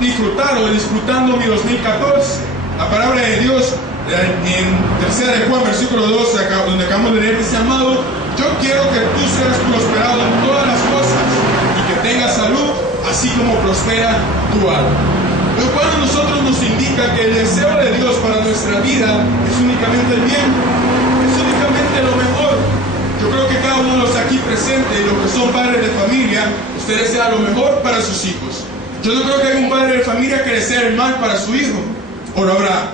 disfrutar o disfrutando mi 2014. La palabra de Dios en 3 de Juan, versículo 12, donde acabamos de leer, dice: amado, yo quiero que tú seas prosperado en todas las cosas y que tengas salud, así como prospera tu alma. Lo cual a nosotros nos indica que el deseo de Dios para nuestra vida es únicamente el bien, es únicamente lo mejor. Yo creo que cada uno de los aquí presentes y los que son padres de familia, usted desea lo mejor para sus hijos. Yo no creo que haya un padre de familia que desee el mal para su hijo, ¿o lo habrá?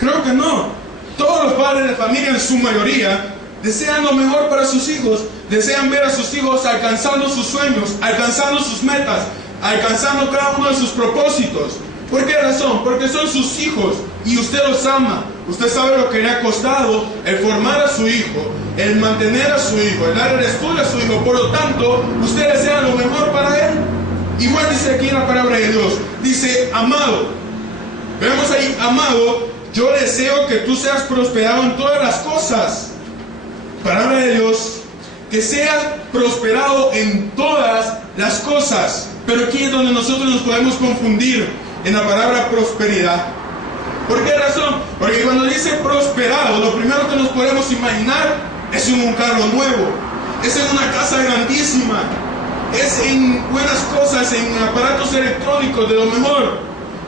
Creo que no. Todos los padres de familia, en su mayoría, desean lo mejor para sus hijos, desean ver a sus hijos alcanzando sus sueños, alcanzando sus metas, alcanzando cada uno de sus propósitos. ¿Por qué razón? Porque son sus hijos y usted los ama. Usted sabe lo que le ha costado el formar a su hijo, el mantener a su hijo, el dar el estudio a su hijo. Por lo tanto, usted desea lo mejor para él. Igual dice aquí en la palabra de Dios, dice: amado. Vemos ahí: amado, yo deseo que tú seas prosperado en todas las cosas. Palabra de Dios, que seas prosperado en todas las cosas. Pero aquí es donde nosotros nos podemos confundir en la palabra prosperidad. ¿Por qué razón? Porque cuando dice prosperado, lo primero que nos podemos imaginar es en un carro nuevo, es en una casa grandísima, es en buenas cosas, en aparatos electrónicos de lo mejor.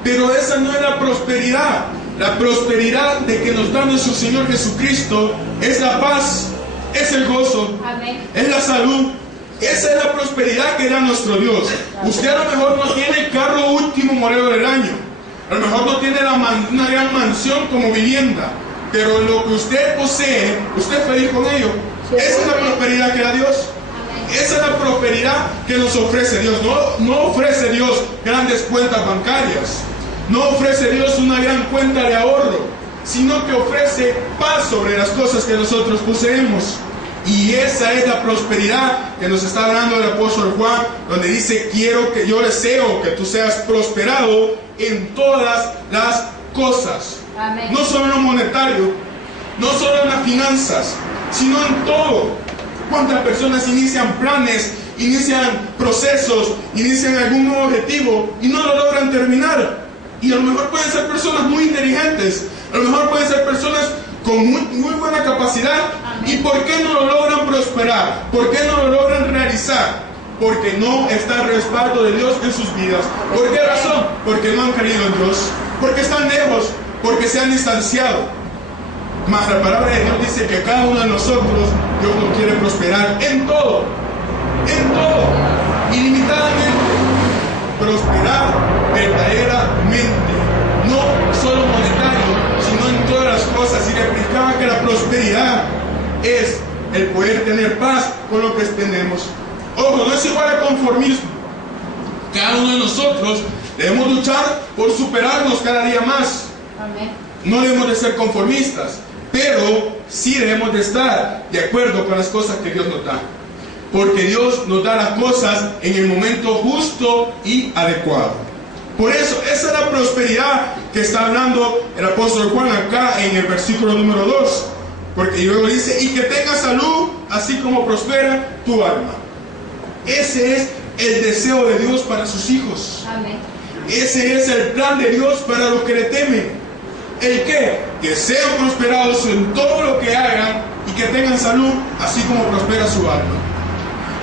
Pero esa no es la prosperidad. La prosperidad de que nos da nuestro Señor Jesucristo es la paz, es el gozo, amén, es la salud. Esa es la prosperidad que da nuestro Dios. Usted a lo mejor no tiene el carro último modelo del año, a lo mejor no tiene una gran mansión como vivienda, pero lo que usted posee, usted es feliz con ello. Esa es la prosperidad que da Dios. Esa es la prosperidad que nos ofrece Dios. No ofrece Dios grandes cuentas bancarias, no ofrece Dios una gran cuenta de ahorro, sino que ofrece paz sobre las cosas que nosotros poseemos. Y esa es la prosperidad que nos está hablando el apóstol Juan, donde dice: yo deseo que tú seas prosperado en todas las cosas. Amén. No solo en lo monetario, no solo en las finanzas, sino en todo. ¿Cuántas personas inician planes, inician procesos, inician algún nuevo objetivo y no lo logran terminar? Y a lo mejor pueden ser personas muy inteligentes, a lo mejor pueden ser personas con muy buena capacidad. Amén. ¿Y por qué no lo logran prosperar? ¿Por qué no lo logran realizar? Porque no está el respaldo de Dios en sus vidas. ¿Por qué razón? Porque no han creído en Dios, porque están lejos, porque se han distanciado. Mas la palabra de Dios dice que cada uno de nosotros, Dios nos quiere prosperar en todo, ilimitadamente. Prosperar verdaderamente, no solo monetario, sino en todas las cosas. Y le explicaba que la prosperidad es el poder tener paz con lo que tenemos. Ojo, no es igual al conformismo. Cada uno de nosotros debemos luchar por superarnos cada día más. Amén. No debemos de ser conformistas, pero sí debemos de estar de acuerdo con las cosas que Dios nos da. Porque Dios nos da las cosas en el momento justo y adecuado. Por eso, esa es la prosperidad que está hablando el apóstol Juan acá en el versículo número 2. Porque luego dice: y que tengas salud, así como prospera tu alma. Ese es el deseo de Dios para sus hijos. Amén. Ese es el plan de Dios para los que le temen. ¿El qué? Que sean prosperados en todo lo que hagan y que tengan salud, así como prospera su alma.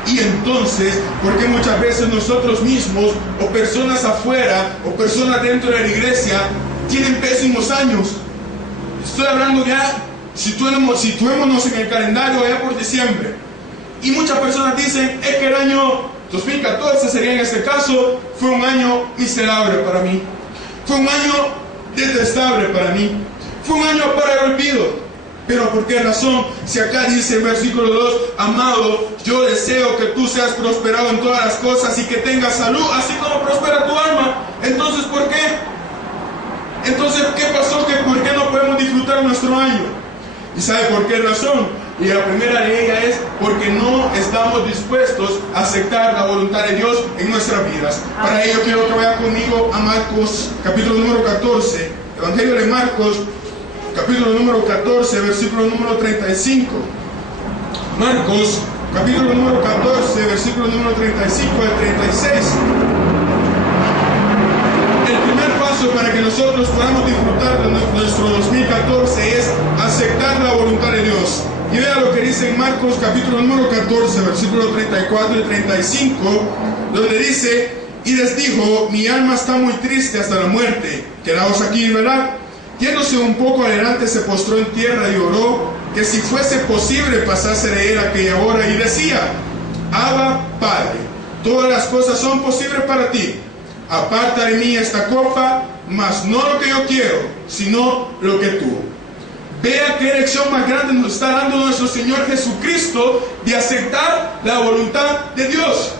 Y entonces, ¿por qué muchas veces nosotros mismos, o personas afuera, o personas dentro de la iglesia, tienen pésimos años? Estoy hablando ya, situémonos en el calendario allá por diciembre. Y muchas personas dicen: es que el año 2014 sería en este caso, fue un año miserable para mí. Fue un año detestable para mí. Fue un año para el olvido. Pero ¿por qué razón? Si acá dice el versículo 2: amado, yo deseo que tú seas prosperado en todas las cosas y que tengas salud, así como prospera tu alma. Entonces, ¿por qué? Entonces, ¿qué pasó? ¿Por qué no podemos disfrutar nuestro año? ¿Y sabe por qué razón? Y la primera de ellas es porque no estamos dispuestos a aceptar la voluntad de Dios en nuestras vidas. Para ello quiero que vaya conmigo a Marcos, capítulo número 14. Evangelio de Marcos, capítulo número 14, versículo número 35. Marcos, capítulo número 14, versículo número 35 al 36. El paso para que nosotros podamos disfrutar de nuestro 2014 es aceptar la voluntad de Dios. Y vea lo que dice en Marcos capítulo número 14, versículos 34 y 35, donde dice: y les dijo, mi alma está muy triste hasta la muerte, quedaos aquí y velad. Yéndose un poco adelante, se postró en tierra y oró que si fuese posible pasase de él aquella hora, y decía: Abba, Padre, todas las cosas son posibles para ti. Aparta de mí esta copa, mas no lo que yo quiero, sino lo que tú. Vea qué elección más grande nos está dando nuestro Señor Jesucristo de aceptar la voluntad de Dios.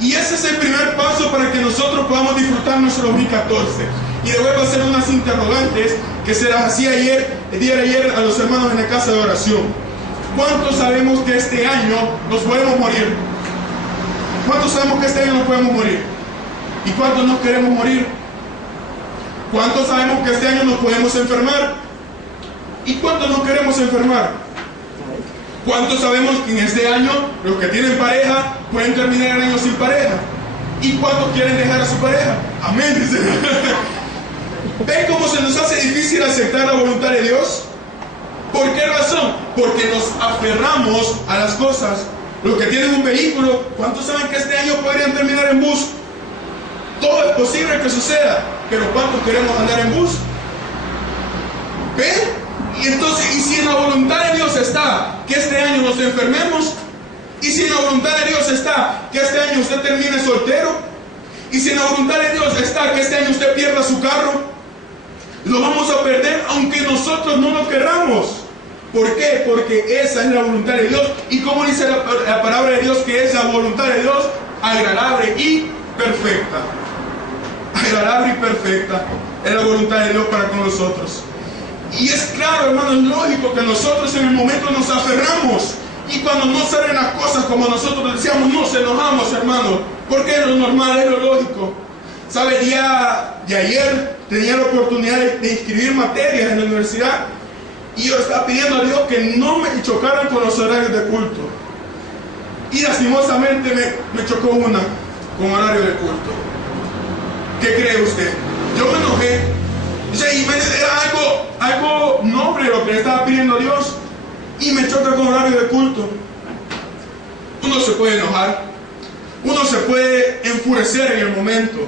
Y ese es el primer paso para que nosotros podamos disfrutar nuestro 2014. Y le voy a hacer unas interrogantes que se las hacía el día de ayer a los hermanos en la casa de oración. ¿Cuántos sabemos que este año nos podemos morir? ¿Cuántos sabemos que este año nos podemos morir? ¿Y cuántos nos queremos morir? ¿Cuántos sabemos que este año nos podemos enfermar? ¿Y cuántos nos queremos enfermar? ¿Cuántos sabemos que en este año los que tienen pareja pueden terminar el año sin pareja? ¿Y cuántos quieren dejar a su pareja? Amén. ¿Ven cómo se nos hace difícil aceptar la voluntad de Dios? ¿Por qué razón? Porque nos aferramos a las cosas. Los que tienen un vehículo, ¿cuántos saben que este año podrían terminar en bus? Todo es posible que suceda, pero ¿cuántos queremos andar en bus? ¿Ven? Y entonces, ¿y si en la voluntad de Dios está que este año nos enfermemos? ¿Y si en la voluntad de Dios está que este año usted termine soltero? ¿Y si en la voluntad de Dios está que este año usted pierda su carro? Lo vamos a perder aunque nosotros no lo querramos. ¿Por qué? Porque esa es la voluntad de Dios. ¿Y cómo dice la palabra de Dios que es la voluntad de Dios? Agradable y perfecta. Agradable y perfecta es la voluntad de Dios para con nosotros. Y es claro, hermano, es lógico que nosotros en el momento nos aferramos. Y cuando no salen las cosas como nosotros decíamos, nos enojamos, hermano. Porque es lo normal, es lo lógico. ¿Sabe? El día de ayer tenía la oportunidad de inscribir materias en la universidad. Y yo estaba pidiendo a Dios que no me chocaran con los horarios de culto. Y lastimosamente me chocó una con horario de culto. ¿Qué cree usted? Yo me enojé. Y era algo noble lo que le estaba pidiendo a Dios. Y me choca con horario de culto. Uno se puede enojar. Uno se puede enfurecer en el momento.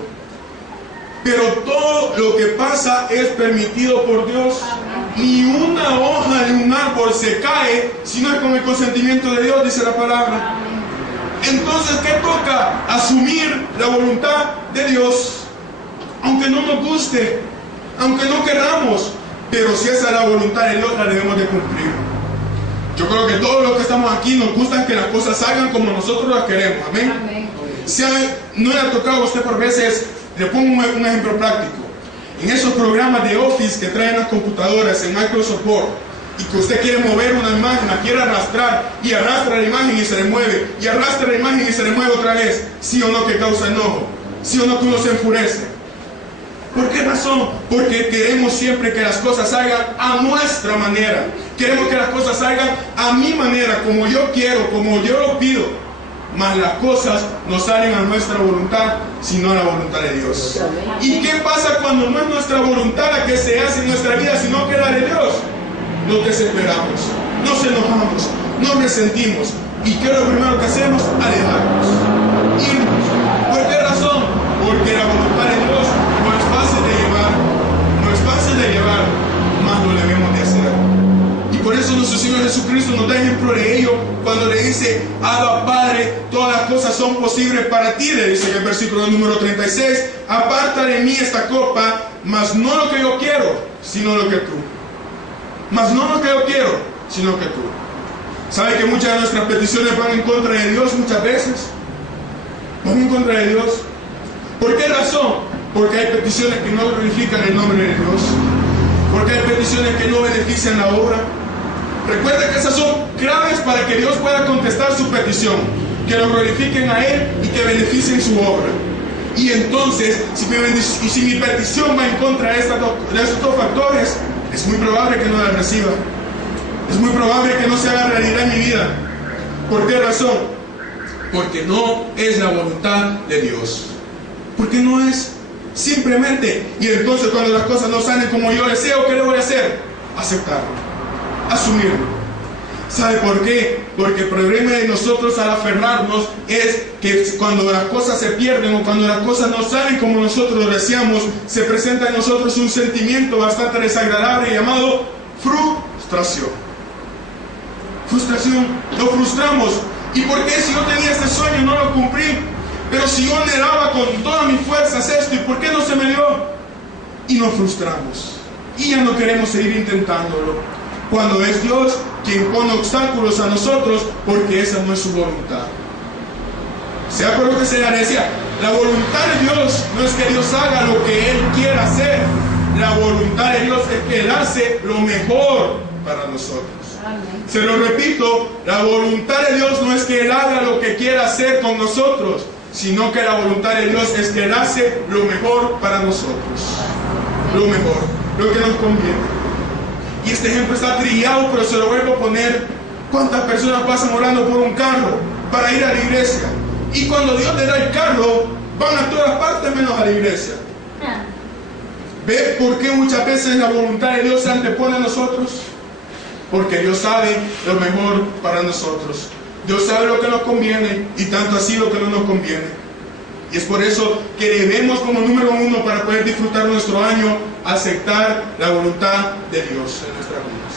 Pero todo lo que pasa es permitido por Dios. Ni una hoja de un árbol se cae si no es con el consentimiento de Dios, dice la palabra. Entonces, ¿qué toca? Asumir la voluntad de Dios. Aunque no nos guste, aunque no queramos, pero si esa es la voluntad de Dios, la debemos de cumplir. Yo creo que todos los que estamos aquí nos gustan que las cosas salgan como nosotros las queremos. Amén. Amén. Si no le ha tocado a usted por veces, le pongo un ejemplo práctico. En esos programas de Office que traen las computadoras en Microsoft Word, y que usted quiere mover una imagen, la quiere arrastrar, y arrastra la imagen y se le mueve, y arrastra la imagen y se le mueve otra vez, ¿sí o no que causa enojo? ¿Sí o no que uno se enfurece? ¿Por qué razón? Porque queremos siempre que las cosas salgan a nuestra manera. Queremos que las cosas salgan a mi manera, como yo quiero, como yo lo pido. Mas las cosas no salen a nuestra voluntad, sino a la voluntad de Dios. ¿Y qué pasa cuando no es nuestra voluntad la que se hace en nuestra vida, sino que la de Dios? Nos desesperamos, nos enojamos, nos resentimos. ¿Y qué es lo primero que hacemos? Alejarnos, irnos. ¿Por qué razón? Porque la voluntad de Dios no es fácil de llevar, no es fácil de llevar, mas lo debemos de hacer. Y por eso nuestro Señor Jesucristo nos da ejemplo de ello cuando le dice: Abba, Padre, todas las cosas son posibles para ti. Le dice en el versículo número 36: aparta de mí esta copa, mas no lo que yo quiero, sino lo que tú. Mas no lo que yo quiero, sino que tú. ¿Sabe que muchas de nuestras peticiones van en contra de Dios muchas veces? Van en contra de Dios. ¿Por qué razón? Porque hay peticiones que no glorifican el nombre de Dios. Porque hay peticiones que no benefician la obra. Recuerda que esas son claves para que Dios pueda contestar su petición. Que lo glorifiquen a Él y que beneficien su obra. Y entonces, si mi petición va en contra de estos dos factores, es muy probable que no la reciba. Es muy probable que no se haga realidad en mi vida. ¿Por qué razón? Porque no es la voluntad de Dios. Porque no es. Simplemente. Y entonces cuando las cosas no salen como yo deseo, ¿qué le voy a hacer? Aceptarlo, asumirlo. ¿Sabe por qué? Porque el problema de nosotros al aferrarnos es que cuando las cosas se pierden o cuando las cosas no salen como nosotros lo deseamos, se presenta en nosotros un sentimiento bastante desagradable llamado frustración. Frustración, nos frustramos. ¿Y por qué si yo tenía este sueño no lo cumplí? Pero si yo anhelaba con todas mis fuerzas esto, ¿y por qué no se me dio? Y nos frustramos. Y ya no queremos seguir intentándolo. Cuando es Dios quien pone obstáculos a nosotros, porque esa no es su voluntad. Sea por lo que sea, decía, la voluntad de Dios no es que Dios haga lo que Él quiera hacer. La voluntad de Dios es que Él hace lo mejor para nosotros. Amén. Se lo repito, la voluntad de Dios no es que Él haga lo que quiera hacer con nosotros, sino que la voluntad de Dios es que Él hace lo mejor para nosotros. Lo mejor, lo que nos conviene. Y este ejemplo está trillado, pero se lo vuelvo a poner. ¿Cuántas personas pasan orando por un carro para ir a la iglesia? Y cuando Dios le da el carro, van a todas partes menos a la iglesia. ¿Ve por qué muchas veces la voluntad de Dios se antepone a nosotros? Porque Dios sabe lo mejor para nosotros. Dios sabe lo que nos conviene y tanto así lo que no nos conviene. Y es por eso que debemos, como número uno, para poder disfrutar nuestro año, aceptar la voluntad de Dios en nuestras vidas.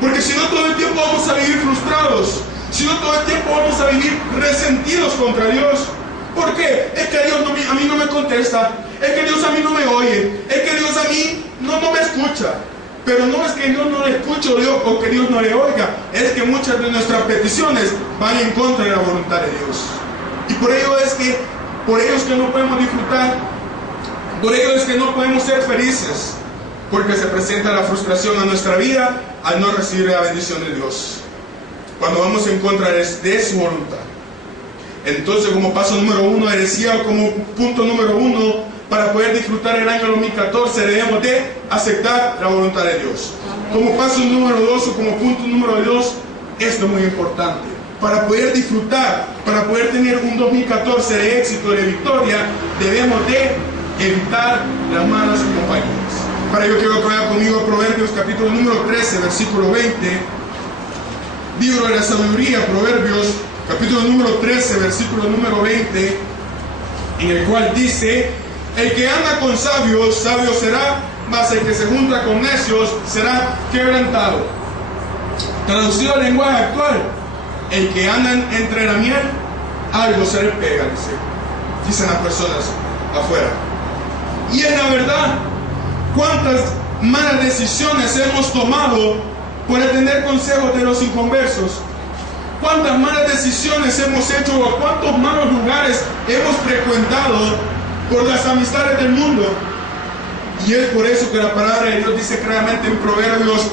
Porque si no, todo el tiempo vamos a vivir frustrados. Si no, todo el tiempo vamos a vivir resentidos contra Dios. ¿Por qué? Es que Dios a mí no me contesta. Es que Dios a mí no me oye. Es que Dios a mí no me escucha. Pero no es que Dios no le escuche o que Dios no le oiga. Es que muchas de nuestras peticiones van en contra de la voluntad de Dios. Y por ello es que no podemos disfrutar. Por ello es que no podemos ser felices. Porque se presenta la frustración a nuestra vida al no recibir la bendición de Dios. Cuando vamos en contra de su voluntad. Entonces, como paso número uno, decía, como punto número uno, para poder disfrutar el año 2014 debemos de aceptar la voluntad de Dios. Como paso número dos o como punto número dos, esto es muy importante. Para poder disfrutar, para poder tener un 2014 de éxito, de victoria, debemos de evitar las malas compañías. Para ello quiero que vaya conmigo a Proverbios capítulo número 13, versículo 20. Libro de la sabiduría, Proverbios capítulo número 13, versículo número 20, en el cual dice: el que anda con sabios, sabio será, mas el que se junta con necios será quebrantado. Traducido al lenguaje actual: el que anda entre la miel, algo se le pega, dicen las personas afuera. Y es la verdad. ¿Cuántas malas decisiones hemos tomado por atender consejos de los inconversos? ¿Cuántas malas decisiones hemos hecho o cuántos malos lugares hemos frecuentado por las amistades del mundo? Y es por eso que la palabra de Dios dice claramente en Proverbios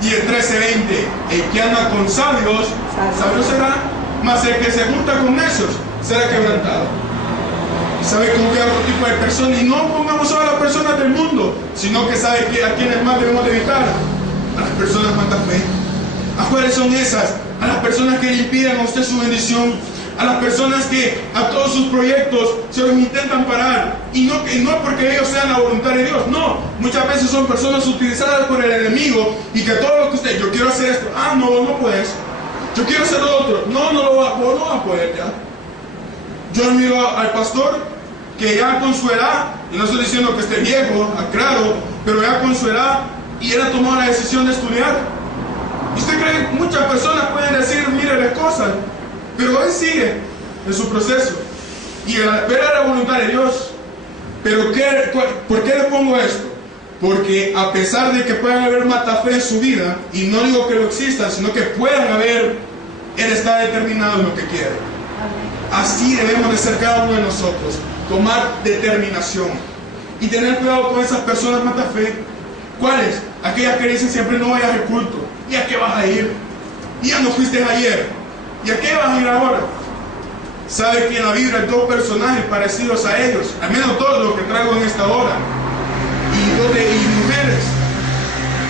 13:20: el que anda con sabios, sabio será, mas el que se junta con necios será quebrantado. ¿Sabe con qué otro tipo de personas? Y no pongamos solo a las personas del mundo, sino que sabe a quienes más debemos de evitar. A las personas falta fe. ¿A cuáles son esas? A las personas que le impiden a usted su bendición, a las personas que a todos sus proyectos se los intentan parar, y no porque ellos sean la voluntad de Dios, no, muchas veces son personas utilizadas por el enemigo, y que todo lo que usted, yo quiero hacer esto, no puedes, yo quiero hacer lo otro, no lo vas a poder ya. Yo admiro al pastor que ya con su edad, y no estoy diciendo que esté viejo, aclaro, pero ya con su edad, y él ha tomado la decisión de estudiar. Y usted cree que muchas personas pueden decir, mire las cosas, pero él sigue en su proceso y espera la voluntad de Dios. Pero ¿por qué le pongo esto? Porque a pesar de que puedan haber matafe en su vida, y no digo que lo existan, sino que puedan haber, él está determinado en lo que quiere. Así debemos de ser cada uno de nosotros, tomar determinación y tener cuidado con esas personas matafe. ¿Cuáles? Aquellas que dicen siempre no vayas al culto. ¿Y a qué vas a ir? ¿Y ya no fuiste ayer? ¿Y a qué vas a ir ahora? ¿Sabe que en la Biblia hay dos personajes parecidos a ellos? Al menos todos los que traigo en esta hora. Y mujeres.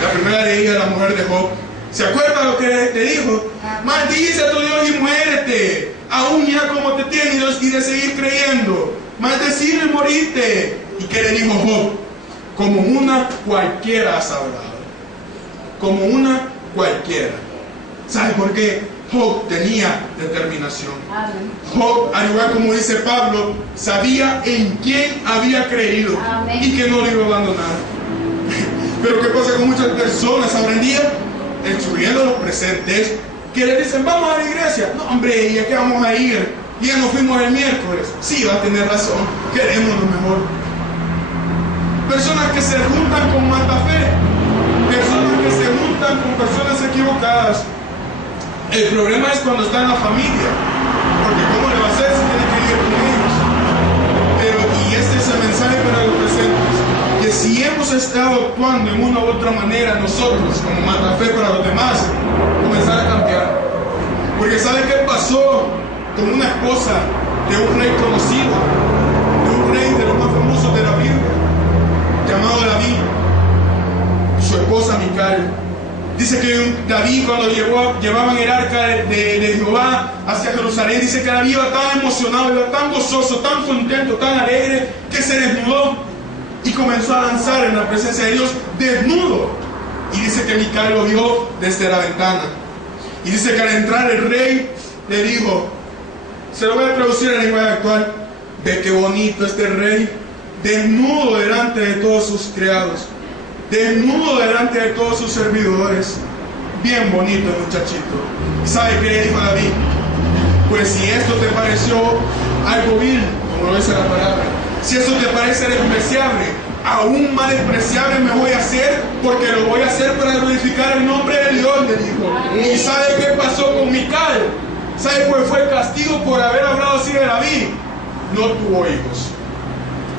La primera de ellas, la mujer de Job. ¿Se acuerda lo que te dijo? Maldice a tu Dios y muérete. Aún mira cómo te tiene y de seguir creyendo. Maldecir y morirte. ¿Y qué le dijo Job? Como una cualquiera has hablado. Como una cualquiera. ¿Sabe por qué? Job tenía determinación. Job, al igual como dice Pablo, sabía en quién había creído. Amén. Y que no le iba a abandonar. Pero ¿qué pasa con muchas personas ahora en día? Excluyendo los presentes, que le dicen, vamos a la iglesia. No, hombre, ¿y a qué vamos a ir? Y ya nos fuimos el miércoles. Sí, va a tener razón, queremos lo mejor. Personas que se juntan con matafe, personas que se juntan con personas equivocadas. El problema es cuando está en la familia, porque ¿cómo le va a hacer si tiene que ir con ellos? Pero, y este es el mensaje para los presentes, que si hemos estado actuando en una u otra manera nosotros como matafe para los demás, comenzar a cambiar. Porque ¿sabe qué pasó con una esposa de un rey conocido, de un rey de los más famosos de la Biblia, llamado David? Su esposa Mical. Dice que David, cuando llevaban el arca de Jehová hacia Jerusalén, dice que David iba tan emocionado, iba tan gozoso, tan contento, tan alegre, que se desnudó y comenzó a danzar en la presencia de Dios desnudo. Y dice que Mical lo vio desde la ventana. Y dice que al entrar el rey le dijo, se lo voy a traducir en lenguaje actual, ve qué bonito este rey, desnudo delante de todos sus criados, desnudo delante de todos sus servidores. Bien bonito el muchachito. ¿Sabe qué le dijo a David? Pues si esto te pareció algo vil, como lo dice la palabra, si esto te parece despreciable, aún más despreciable me voy a hacer, porque lo voy a hacer para glorificar el nombre de Dios, le dijo. ¿Y sabe qué pasó con Mical? ¿Sabe cuál fue el castigo por haber hablado así de David? No tuvo hijos.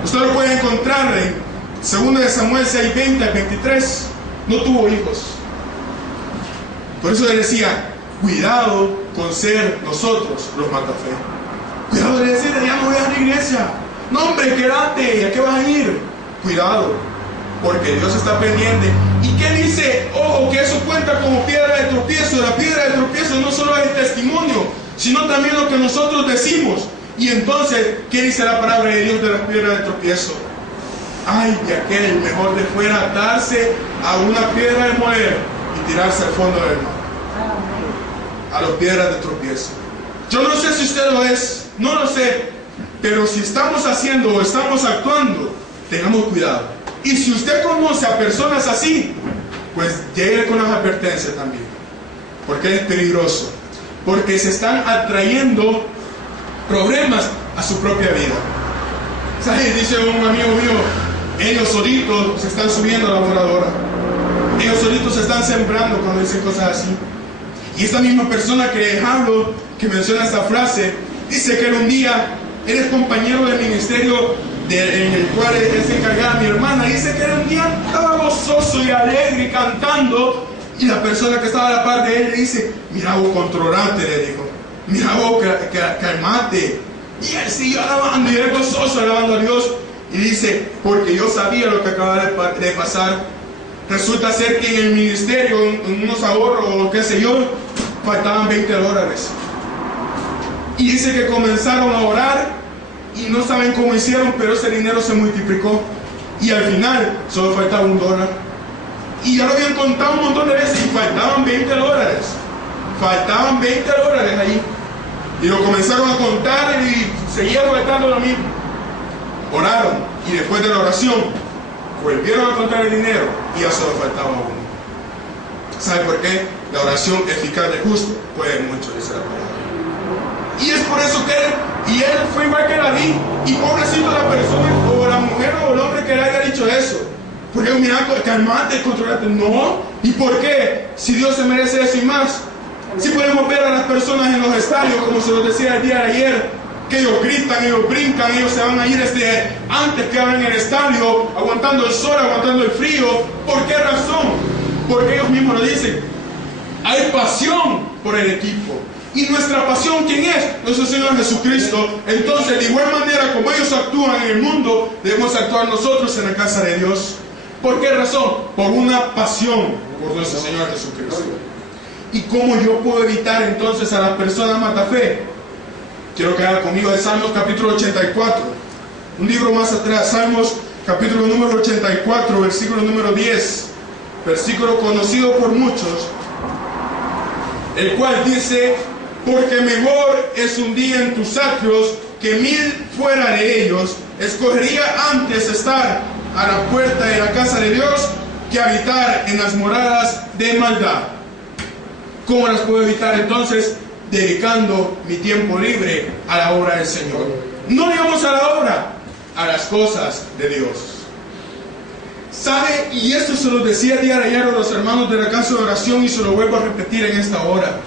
Usted lo puede encontrar en 2 Samuel 6:20 al 23. No tuvo hijos. Por eso le decía, cuidado con ser nosotros los matafe. Cuidado de decirle, ya no voy a la iglesia. No, hombre, quédate, ¿a qué vas a ir? Cuidado, porque Dios está pendiente. ¿Y qué dice? Ojo, que eso cuenta como piedra de tropiezo. La piedra de tropiezo no solo es el testimonio, sino también lo que nosotros decimos. Y entonces, ¿qué dice la palabra de Dios de las piedras de tropiezo? Ay, de aquel mejor de fuera atarse a una piedra de moler y tirarse al fondo del mar. A las piedras de tropiezo. Yo no sé si usted lo es, no lo sé, pero si estamos haciendo o estamos actuando, tengamos cuidado. Y si usted conoce a personas así, pues llegue con las advertencias también, porque es peligroso, porque se están atrayendo problemas a su propia vida. ¿Sabes? Dice un amigo mío, ellos solitos se están subiendo a la voladora, ellos solitos se están sembrando cuando dicen cosas así. Y esta misma persona que les hablo, que menciona esta frase, dice que un día él es compañero del ministerio en el cual es encargada mi hermana. Dice que un día estaba gozoso y alegre cantando, y la persona que estaba a la par de él le dice, mira vos, controlante, le dijo, mira vos, calmate. Y él siguió alabando, y él gozoso alabando a Dios, y dice, porque yo sabía lo que acaba de pasar. Resulta ser que en el ministerio, en unos ahorros o qué sé yo, faltaban $20. Y dice que comenzaron a orar y no saben cómo hicieron, pero ese dinero se multiplicó. Y al final solo faltaba $1. Y ya lo habían contado un montón de veces y faltaban $20. Faltaban $20 ahí. Y lo comenzaron a contar y seguía faltando lo mismo. Oraron y después de la oración volvieron a contar el dinero y ya solo faltaba $1. ¿Sabe por qué? La oración eficaz del justo puede mucho, dice la palabra. Y es por eso que él fue igual que David. Y pobrecito la persona o la mujer o el hombre que le haya dicho eso. Porque mira, calmate, controlate. No. ¿Y por qué? Si Dios se merece eso y más. Si podemos ver a las personas en los estadios, como se los decía el día de ayer, que ellos gritan, ellos brincan, ellos se van a ir antes que abran el estadio, aguantando el sol, aguantando el frío. ¿Por qué razón? Porque ellos mismos lo dicen. Hay pasión por el equipo. ¿Y nuestra pasión quién es? Nuestro Señor Jesucristo. Entonces, de igual manera como ellos actúan en el mundo, debemos actuar nosotros en la casa de Dios. ¿Por qué razón? Por una pasión por nuestro Señor Jesucristo. ¿Y cómo yo puedo evitar entonces a las personas matafe? Quiero que haga conmigo de Salmos capítulo 84. Un libro más atrás, Salmos capítulo número 84, versículo número 10, versículo conocido por muchos, el cual dice: porque mejor es un día en tus atrios que 1000 fuera de ellos. Escogería antes estar a la puerta de la casa de Dios que habitar en las moradas de maldad. ¿Cómo las puedo evitar entonces? Dedicando mi tiempo libre a la obra del Señor. No digamos a la obra, a las cosas de Dios. ¿Sabe? Y esto se lo decía el día de ayer a los hermanos de la casa de oración y se lo vuelvo a repetir en esta hora.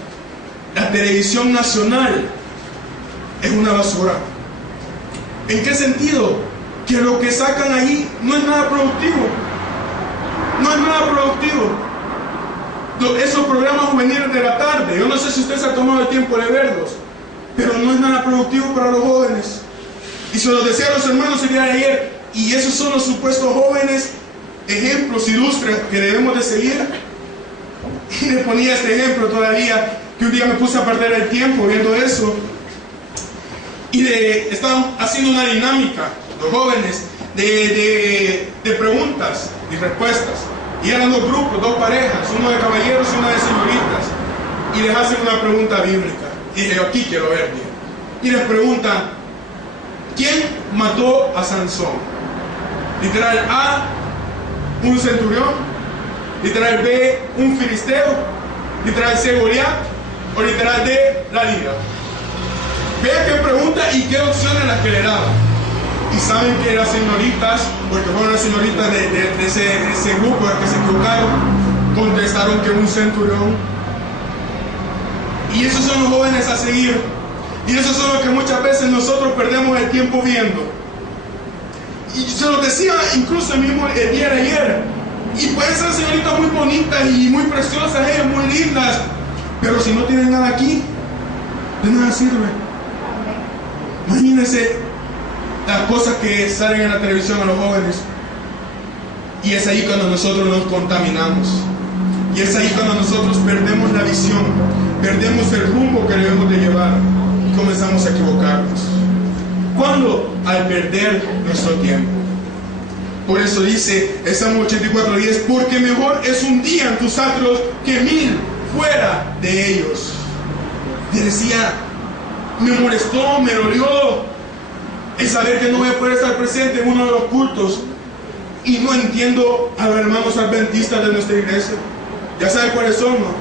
La televisión nacional es una basura. ¿En qué sentido? Que lo que sacan ahí no es nada productivo. No es nada productivo. Esos programas juveniles de la tarde, yo no sé si usted se ha tomado el tiempo de verlos, pero no es nada productivo para los jóvenes. Y se lo decía a los hermanos el día de ayer, y esos son los supuestos jóvenes ejemplos ilustres que debemos de seguir. Y le ponía este ejemplo todavía, que un día me puse a perder el tiempo viendo eso, y estaban haciendo una dinámica, los jóvenes, de preguntas y respuestas. Y eran dos grupos, dos parejas, uno de caballeros y una de señoritas. Y les hacen una pregunta bíblica. Y yo aquí quiero ver bien. Y les preguntan: ¿quién mató a Sansón? Literal A, un centurión. Literal B, un filisteo. Literal C, Goliat. O literal D, la liga. Vea qué pregunta y qué opciones las que le daban. Y saben que las señoritas, porque fueron las señoritas de ese grupo que se equivocaron, contestaron que un centurión. Y esos son los jóvenes a seguir. Y esos son los que muchas veces nosotros perdemos el tiempo viendo. Y se los decía incluso el mismo el día de ayer. Y pueden ser señoritas muy bonitas y muy preciosas, ellas muy lindas, pero si no tienen nada aquí, de nada sirve. Imagínense las cosas que salen en la televisión a los jóvenes. Y es ahí cuando nosotros nos contaminamos. Y es ahí cuando nosotros perdemos la visión, perdemos el rumbo que debemos de llevar y comenzamos a equivocarnos. ¿Cuándo? Al perder nuestro tiempo. Por eso dice el Salmo 84:10: porque mejor es un día en tus atrios que 1000 fuera de ellos. Y decía, me molestó, me dolió el saber que no voy a poder estar presente en uno de los cultos. Y no entiendo a los hermanos adventistas de nuestra iglesia. Ya saben cuáles son, ¿no?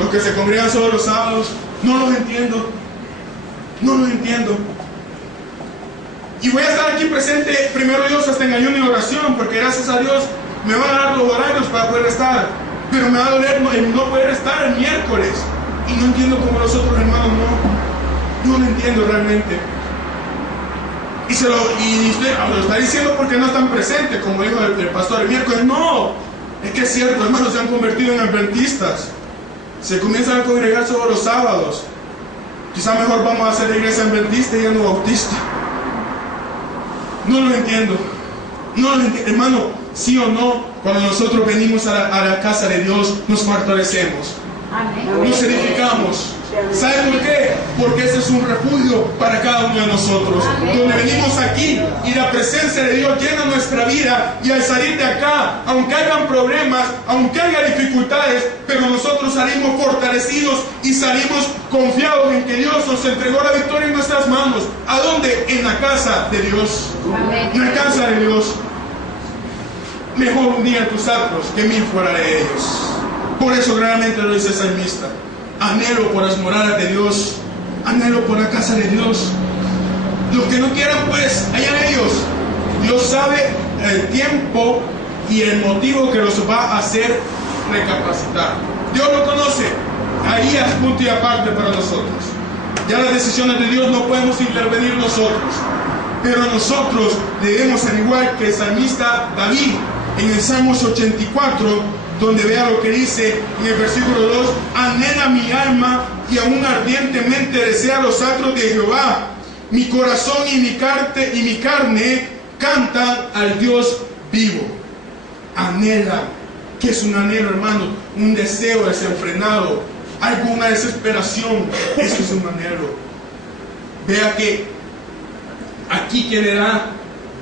Los que se congregan solo los sábados. No los entiendo. No los entiendo. Y voy a estar aquí presente, primero Dios, hasta en ayuno y oración, porque gracias a Dios me van a dar los horarios para poder estar. Pero me va a doler no poder estar el miércoles. Y no entiendo cómo los otros hermanos no lo entiendo realmente. Y usted lo está diciendo porque no están presentes, como dijo el pastor el miércoles. No, es que es cierto, hermanos, se han convertido en adventistas. Se comienzan a congregar solo los sábados. Quizá mejor vamos a hacer la iglesia adventista y ya no bautista. No lo entiendo. No lo entiendo, hermano. Sí o no, cuando nosotros venimos a la casa de Dios, nos fortalecemos. Amén. Nos edificamos. ¿Sabe por qué? Porque ese es un refugio para cada uno de nosotros. Amén. Donde venimos aquí y la presencia de Dios llena nuestra vida, y al salir de acá, aunque hayan problemas, aunque haya dificultades, pero nosotros salimos fortalecidos y salimos confiados en que Dios nos entregó la victoria en nuestras manos. ¿A dónde? En la casa de Dios. Amén. En la casa de Dios. Mejor un día en tus atrios que 1000 fuera de ellos. Por eso realmente lo dice el salmista. Anhelo por las moradas de Dios. Anhelo por la casa de Dios. Los que no quieran, pues, allá ellos. Dios sabe el tiempo y el motivo que los va a hacer recapacitar. Dios lo conoce. Ahí es punto y aparte para nosotros. Ya las decisiones de Dios no podemos intervenir nosotros. Pero nosotros debemos, al igual que el salmista David, en el Salmo 84, donde vea lo que dice en el versículo 2: anhela mi alma y aún ardientemente desea los atrios de Jehová. Mi corazón y mi carne cantan al Dios vivo. Anhela. ¿Qué es un anhelo, hermano? Un deseo desenfrenado, algo, una desesperación. Eso es un anhelo. Vea que aquí, ¿qué le da?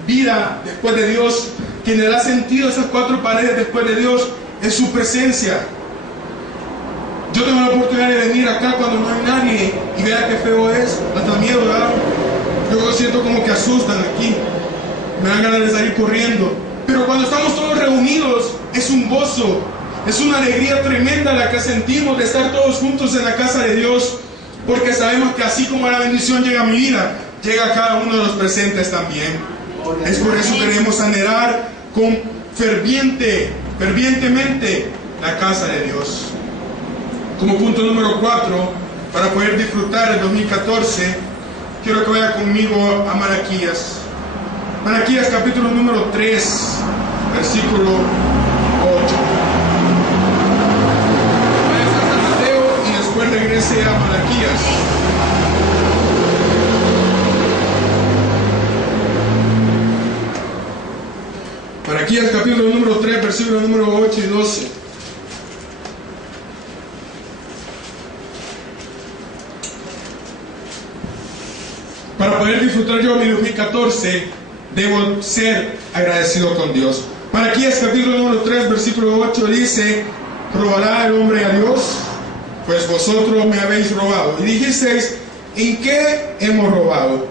vida después de Dios, quien le da sentido a esas cuatro paredes después de Dios, es su presencia. Yo tengo la oportunidad de venir acá cuando no hay nadie y vea qué feo es, hasta miedo, ¿verdad? Yo siento como que asustan aquí, me dan ganas de salir corriendo. Pero cuando estamos todos reunidos, es un gozo, es una alegría tremenda la que sentimos de estar todos juntos en la casa de Dios, porque sabemos que así como la bendición llega a mi vida, llega a cada uno de los presentes también. Es por eso que debemos anhelar con fervientemente la casa de Dios. Como punto número 4, para poder disfrutar el 2014, quiero que vaya conmigo a Malaquías. Malaquías capítulo número 3, versículo 8. Vaya a San Mateo y después regrese a Malaquías. Malaquías capítulo número 3, versículo número 8 y 12. Para poder disfrutar yo mi 2014, debo ser agradecido con Dios. Malaquías capítulo número 3, versículo 8 dice: ¿robará el hombre a Dios? Pues vosotros me habéis robado. Y dijisteis: ¿en qué hemos robado?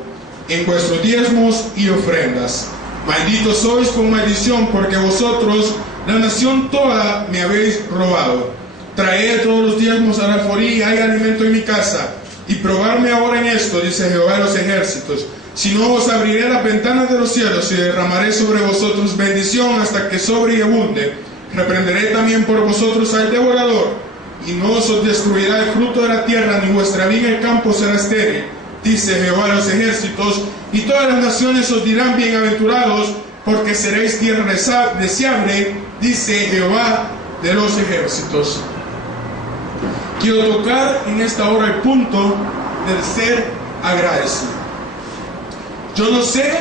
En vuestros diezmos y ofrendas. Malditos sois con maldición, porque vosotros, la nación toda, me habéis robado. Traed todos los diezmos al alfolí y hay alimento en mi casa. Y probarme ahora en esto, dice Jehová de los ejércitos, si no os abriré las ventanas de los cielos y derramaré sobre vosotros bendición hasta que sobre y abunde. Reprenderé también por vosotros al devorador, y no os destruirá el fruto de la tierra, ni vuestra viña en el campo será estéril, dice Jehová de los ejércitos, y todas las naciones os dirán bienaventurados, porque seréis tierra deseable, dice Jehová de los ejércitos. Quiero tocar en esta hora el punto del ser agradecido. Yo no sé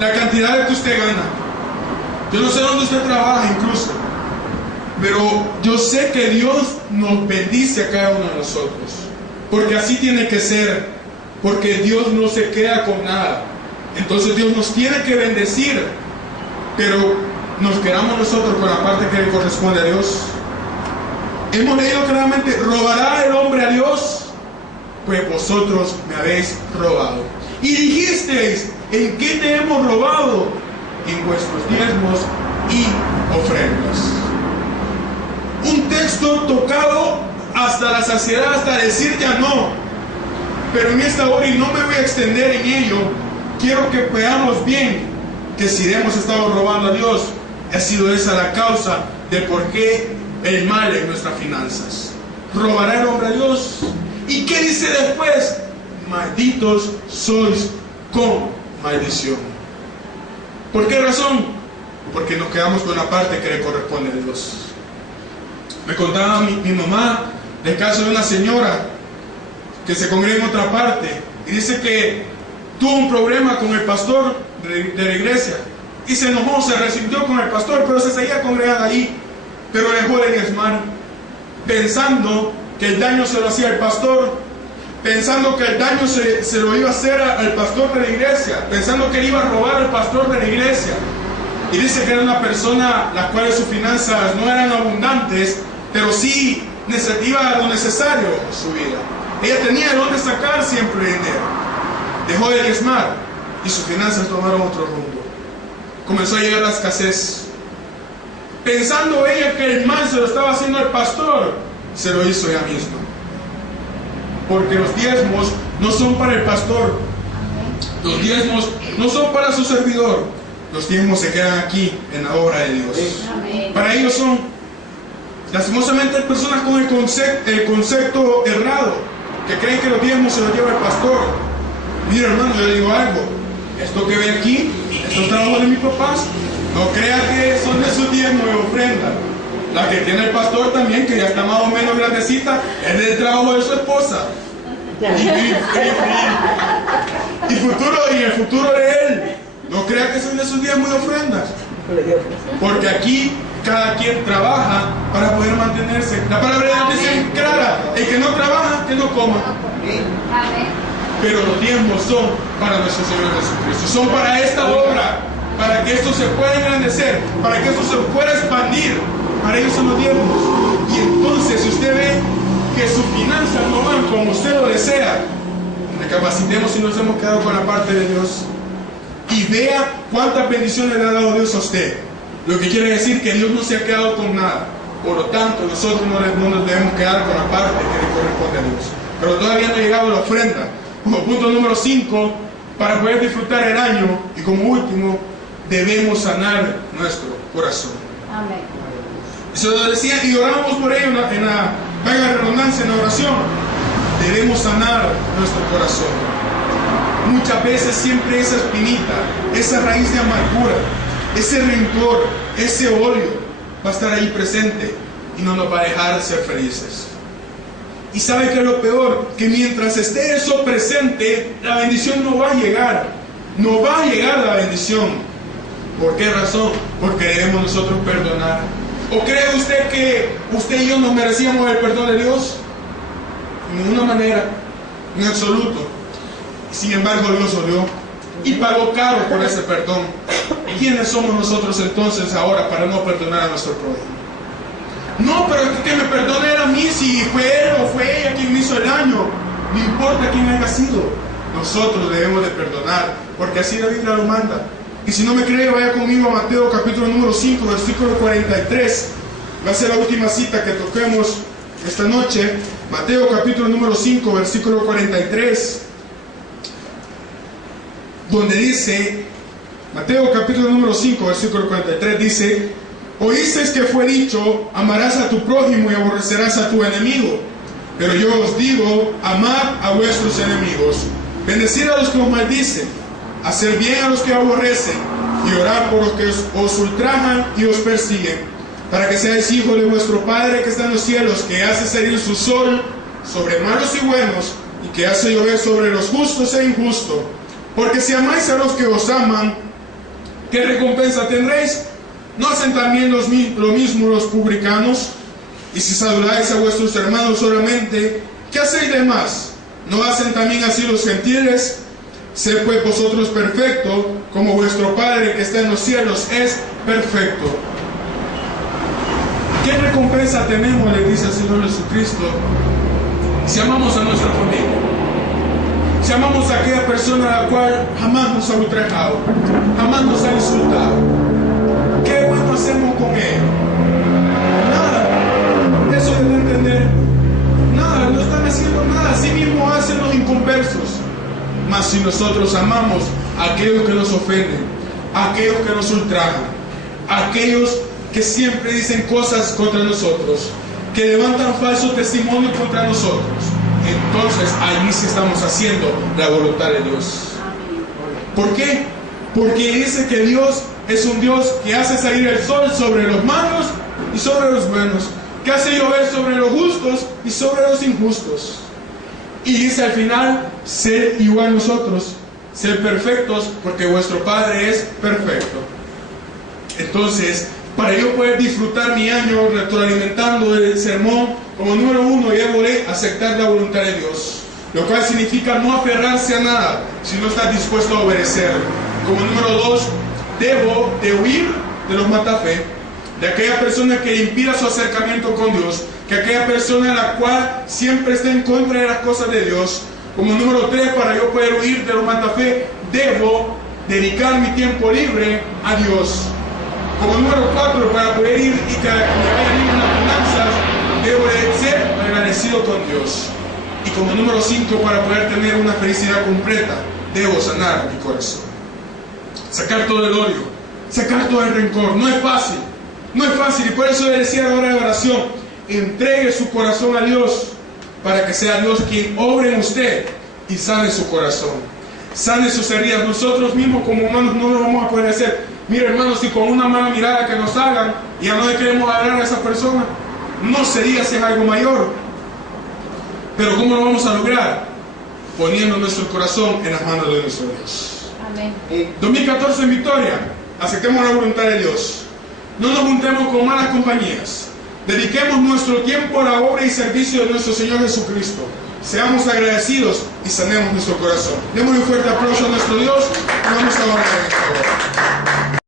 la cantidad de que usted gana. Yo no sé dónde usted trabaja incluso. Pero yo sé que Dios nos bendice a cada uno de nosotros. Porque así tiene que ser. Porque Dios no se queda con nada. Entonces Dios nos tiene que bendecir. Pero nos quedamos nosotros con la parte que le corresponde a Dios. Hemos leído claramente: ¿robará el hombre a Dios? Pues vosotros me habéis robado. Y dijisteis: ¿en qué te hemos robado? En vuestros diezmos y ofrendas. Un texto tocado hasta la saciedad, hasta decir ya no. Pero en esta hora, y no me voy a extender en ello, quiero que veamos bien que si hemos estado robando a Dios, ha sido esa la causa de por qué el mal en nuestras finanzas. ¿Robará el hombre a Dios? ¿Y qué dice después? Malditos sois con maldición. ¿Por qué razón? Porque nos quedamos con la parte que le corresponde a Dios. Me contaba mi mamá del caso de una señora que se congrega en otra parte y dice que tuvo un problema con el pastor de la iglesia y se enojó, se resintió con el pastor, pero se seguía congregando ahí. Pero dejó de diezmar, pensando que el daño se lo hacía el pastor, pensando que el daño se lo iba a hacer al pastor de la iglesia, pensando que le iba a robar al pastor de la iglesia. Y dice que era una persona las cuales sus finanzas no eran abundantes, pero sí iba lo necesario en su vida. Ella tenía de dónde sacar siempre dinero. Dejó de diezmar y sus finanzas tomaron otro rumbo. Comenzó a llegar la escasez. Pensando ella que el mal se lo estaba haciendo al pastor, se lo hizo ella misma. Porque los diezmos no son para el pastor, los diezmos no son para su servidor, los diezmos se quedan aquí en la obra de Dios. Para ellos son, lastimosamente, hay personas con el concepto errado, que creen que los diezmos se los lleva el pastor. Mira, hermano, yo le digo algo: esto que ve aquí, estos trabajos de mis papás, no crea que son de sus diezmos y ofrenda. La que tiene el pastor también, que ya está más o menos grandecita, es del trabajo de su esposa. Y el futuro de él. No crea que son de sus diezmos y ofrendas. Porque aquí cada quien trabaja para poder mantenerse. La palabra de Dios dice clara: el que no trabaja, que no coma. pero los diezmos son para nuestro Señor Jesucristo, son para esta obra, para que esto se pueda engrandecer, para que esto se pueda expandir. Para ellos son los diezmos. Y entonces, si usted ve que sus finanzas no van como usted lo desea, recapacitemos si nos hemos quedado con la parte de Dios y vea cuántas bendiciones le ha dado Dios a usted. Lo que quiere decir que Dios no se ha quedado con nada. Por lo tanto, nosotros no nos debemos quedar con la parte que le corresponde a Dios. Pero todavía no ha llegado la ofrenda. Como punto número 5, para poder disfrutar el año, y como último, debemos sanar nuestro corazón. Amén. Y se lo decía, y oramos por ello en la vaga redundancia, en la oración. Debemos sanar nuestro corazón. Muchas veces siempre esa espinita, esa raíz de amargura, ese rencor, ese odio va a estar ahí presente y no nos va a dejar ser felices. Y sabe que lo peor, que mientras esté eso presente, la bendición no va a llegar. No va a llegar la bendición. ¿Por qué razón? Porque debemos nosotros perdonar. ¿O cree usted que usted y yo nos merecíamos el perdón de Dios? De ninguna manera, en absoluto. Sin embargo, Dios odió y pagó caro por ese perdón. ¿Quiénes somos nosotros entonces ahora para no perdonar a nuestro prójimo? No, pero que me perdone a mí si fue él o fue ella quien me hizo el daño. No importa quién haya sido. Nosotros debemos de perdonar, porque así la Biblia lo manda. Y si no me cree, vaya conmigo a Mateo capítulo número 5, versículo 43. Va a ser la última cita que toquemos esta noche. Mateo capítulo número 5, versículo 43. Donde dice, Mateo capítulo número 5, versículo 43 dice: oísteis que fue dicho, amarás a tu prójimo y aborrecerás a tu enemigo. Pero yo os digo, amad a vuestros enemigos, bendecid a los que os maldicen, hacer bien a los que aborrecen, y orar por los que os ultrajan y os persiguen, para que seáis hijos de vuestro Padre que está en los cielos, que hace salir su sol sobre malos y buenos, y que hace llover sobre los justos e injustos. Porque si amáis a los que os aman, ¿qué recompensa tendréis? ¿No hacen también lo mismo los publicanos? Y si saludáis a vuestros hermanos solamente, ¿qué hacéis de más? ¿No hacen también así los gentiles? Sed pues vosotros perfectos, como vuestro Padre que está en los cielos es perfecto. ¿Qué recompensa tenemos? Le dice el Señor Jesucristo, si amamos a nuestra familia, si amamos a aquella persona a la cual jamás nos ha ultrajado, jamás nos ha insultado. ¿Qué bueno hacemos con él? Nada. Eso debe entender. Nada, no están haciendo nada. Así mismo hacen los inconversos. Mas si nosotros amamos a aquellos que nos ofenden, a aquellos que nos ultrajan, a aquellos que siempre dicen cosas contra nosotros, que levantan falso testimonio contra nosotros, entonces allí sí estamos haciendo la voluntad de Dios. ¿Por qué? Porque dice que Dios es un Dios que hace salir el sol sobre los malos y sobre los buenos, que hace llover sobre los justos y sobre los injustos. Y dice al final, ser igual a nosotros, ser perfectos, porque vuestro Padre es perfecto. Entonces, para yo poder disfrutar mi año retroalimentando el sermón, como número 1, debo de aceptar la voluntad de Dios, lo cual significa no aferrarse a nada si no estás dispuesto a obedecer. Como número 2, debo de huir de los matafe, de aquella persona que impida su acercamiento con Dios, que aquella persona en la cual siempre está en contra de las cosas de Dios. Como número 3, para yo poder huir de los matafe, debo dedicar mi tiempo libre a Dios. Como número 4, para poder ir y que me vayan bien las finanzas, debo de ser agradecido con Dios. Y como número 5, para poder tener una felicidad completa, debo sanar mi corazón. Sacar todo el odio, sacar todo el rencor. No es fácil, no es fácil. Y por eso le decía a la hora de oración, entregue su corazón a Dios, para que sea Dios quien obre en usted y sane su corazón, sane sus heridas. Nosotros mismos como humanos no lo vamos a poder hacer. Mire, hermanos, si con una mala mirada que nos hagan y ya no le queremos hablar a esa persona, no sería si es algo mayor. Pero ¿cómo lo vamos a lograr? Poniendo nuestro corazón en las manos de nuestro Dios. Amén. 2014 en victoria, aceptemos la voluntad de Dios. No nos juntemos con malas compañías. Dediquemos nuestro tiempo a la obra y servicio de nuestro Señor Jesucristo. seamos agradecidos y sanemos nuestro corazón. Démosle un fuerte aplauso a nuestro Dios y vamos a orar en esta hora.